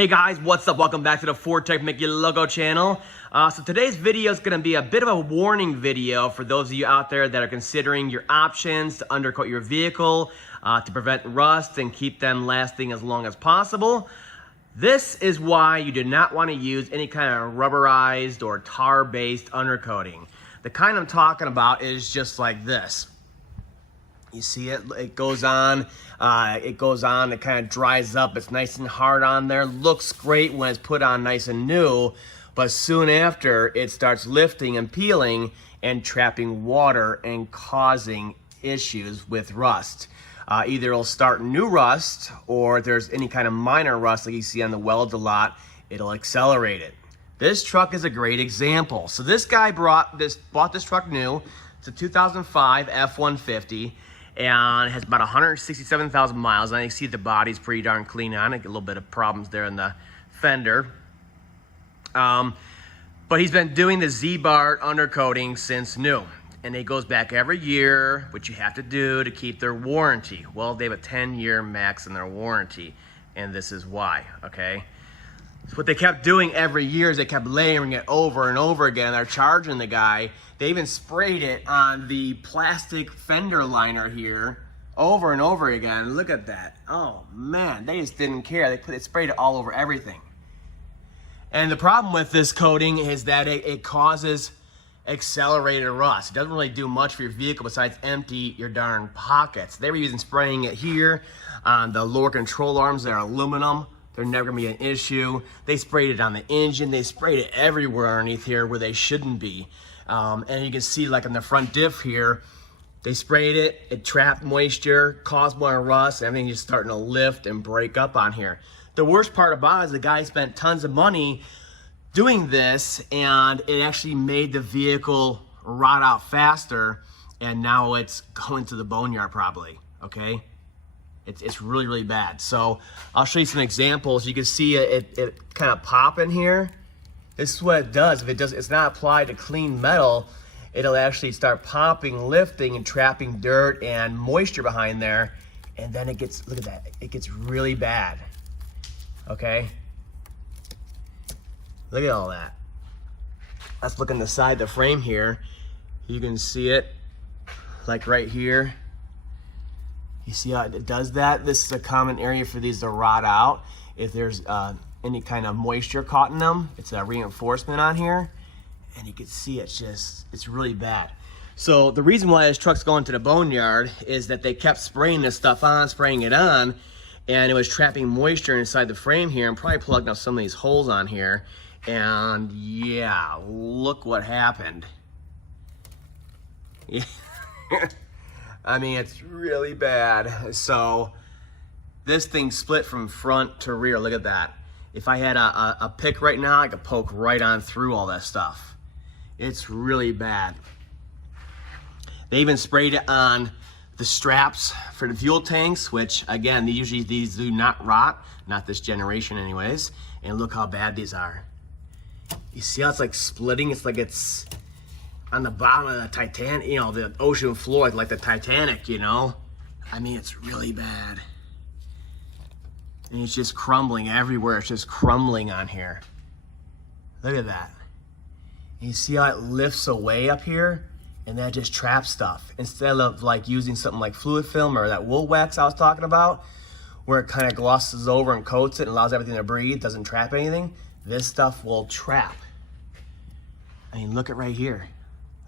Hey guys, what's up? Welcome back to the FordTechMakuloco channel. So today's video is going to be a bit of a warning video for those of you out there that are considering your options to undercoat your vehicle to prevent rust and keep them lasting as long as possible. This is why you do not want to use any kind of rubberized or tar-based undercoating. The kind I'm talking about is just like this. You see it, it goes on, it kind of dries up, it's nice and hard on there, looks great when it's put on nice and new, but soon after it starts lifting and peeling and trapping water and causing issues with rust. Either it'll start new rust, or if there's any kind of minor rust like you see on the welds a lot, it'll accelerate it. This truck is a great example. So this guy bought this truck new. It's a 2005 F-150. And it has about 167,000 miles. And you see the body's pretty darn clean on it. A little bit of problems there in the fender. But he's been doing the Ziebart undercoating since new. And it goes back every year, which you have to do to keep their warranty. Well, they have a 10-year max in their warranty. And this is why, okay? So what they kept doing every year is they kept layering it over and over again. They're charging the guy. They even sprayed it on the plastic fender liner here over and over again. Look at that. Oh man, they just didn't care. They sprayed it all over everything. And the problem with this coating is that it causes accelerated rust. It doesn't really do much for your vehicle besides empty your darn pockets. They were spraying it here on the lower control arms. They're aluminum. They're never gonna be an issue. They sprayed it on the engine. They sprayed it everywhere underneath here where they shouldn't be. And you can see like on the front diff here, they sprayed it, it trapped moisture, caused more rust, everything's just starting to lift and break up on here. The worst part about it is the guy spent tons of money doing this, and it actually made the vehicle rot out faster, and now it's going to the boneyard probably, okay? It's really, really bad. So I'll show you some examples. You can see it kind of pop in here. This is what it does. If it's not applied to clean metal, it'll actually start popping, lifting, and trapping dirt and moisture behind there. And then it gets, look at that, it gets really bad. Okay? Look at all that. Let's look on the side of the frame here. You can see it, like right here. You see how it does that? This is a common area for these to rot out. If there's any kind of moisture caught in them, it's a reinforcement on here, and you can see it's really bad. So the reason why this truck's going to the boneyard is that they kept spraying this stuff on, spraying it on, and it was trapping moisture inside the frame here and probably plugged up some of these holes on here. And yeah, look what happened. Yeah. I mean, it's really bad. So this thing split from front to rear. Look at that. If I had a pick right now, I could poke right on through all that stuff. It's really bad. They even sprayed it on the straps for the fuel tanks, which again, usually these do not rot, not this generation anyways. And look how bad these are. You see how it's like splitting? It's like it's on the bottom of the Titanic, you know, the ocean floor, like the Titanic, you know? I mean, it's really bad. And it's just crumbling everywhere. It's just crumbling on here. Look at that. And you see how it lifts away up here? And that just traps stuff. Instead of like using something like fluid film or that Woolwax I was talking about, where it kind of glosses over and coats it and allows everything to breathe, doesn't trap anything, this stuff will trap. I mean, look at right here.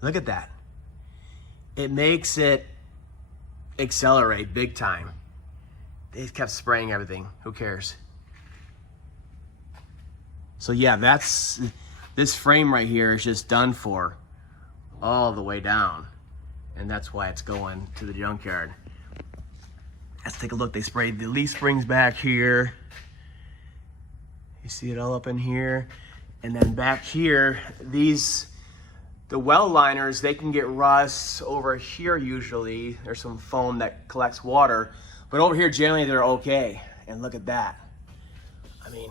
Look at that. It makes it accelerate big time. They just kept spraying everything. Who cares? So yeah, this frame right here is just done for all the way down. And that's why it's going to the junkyard. Let's take a look. They sprayed the leaf springs back here. You see it all up in here. And then back here, the well liners, they can get rust over here usually. There's some foam that collects water. But over here, generally, they're okay. And look at that. I mean,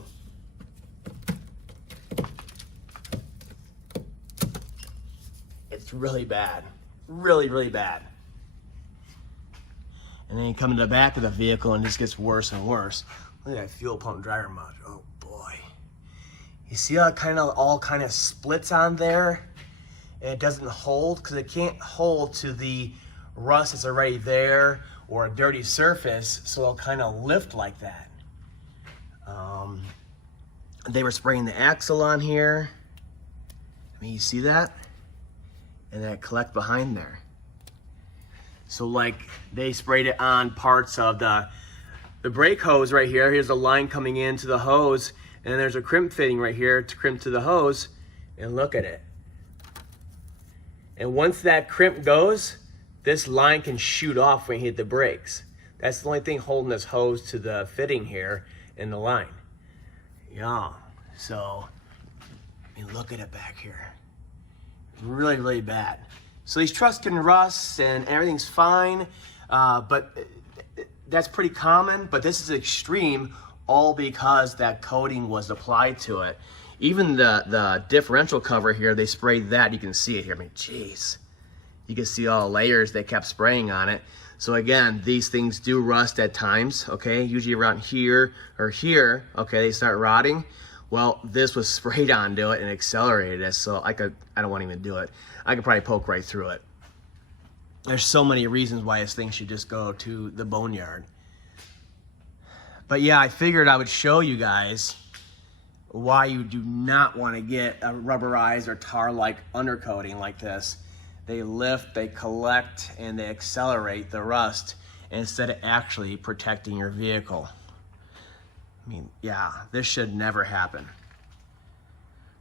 it's really bad. Really, really bad. And then you come to the back of the vehicle and it just gets worse and worse. Look at that fuel pump dryer mud. Oh boy. You see how it all kind of splits on there? And it doesn't hold, because it can't hold to the rust that's already there or a dirty surface, so it'll kind of lift like that. They were spraying the axle on here. I mean, you see that? And then collect behind there. So like they sprayed it on parts of the brake hose right here. Here's a line coming into the hose, and then there's a crimp fitting right here to crimp to the hose, and look at it. And once that crimp goes, this line can shoot off when you hit the brakes. That's the only thing holding this hose to the fitting here in the line. Yeah, so I mean, look at it back here. Really, really bad. So these trucks can rust and everything's fine, but that's pretty common, but this is extreme, all because that coating was applied to it. Even the differential cover here, they sprayed that. You can see it here. I mean, jeez. You can see all the layers they kept spraying on it. So again, these things do rust at times, okay? Usually around here or here, okay, they start rotting. Well, this was sprayed onto it and accelerated it, so I don't want to even do it. I could probably poke right through it. There's so many reasons why this thing should just go to the boneyard. But yeah, I figured I would show you guys why you do not want to get a rubberized or tar-like undercoating like this. They lift, they collect, and they accelerate the rust instead of actually protecting your vehicle. I mean, yeah, this should never happen.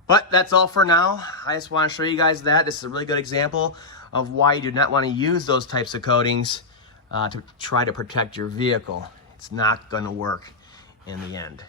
But that's all for now. I just want to show you guys that. This is a really good example of why you do not want to use those types of coatings to try to protect your vehicle. It's not going to work in the end.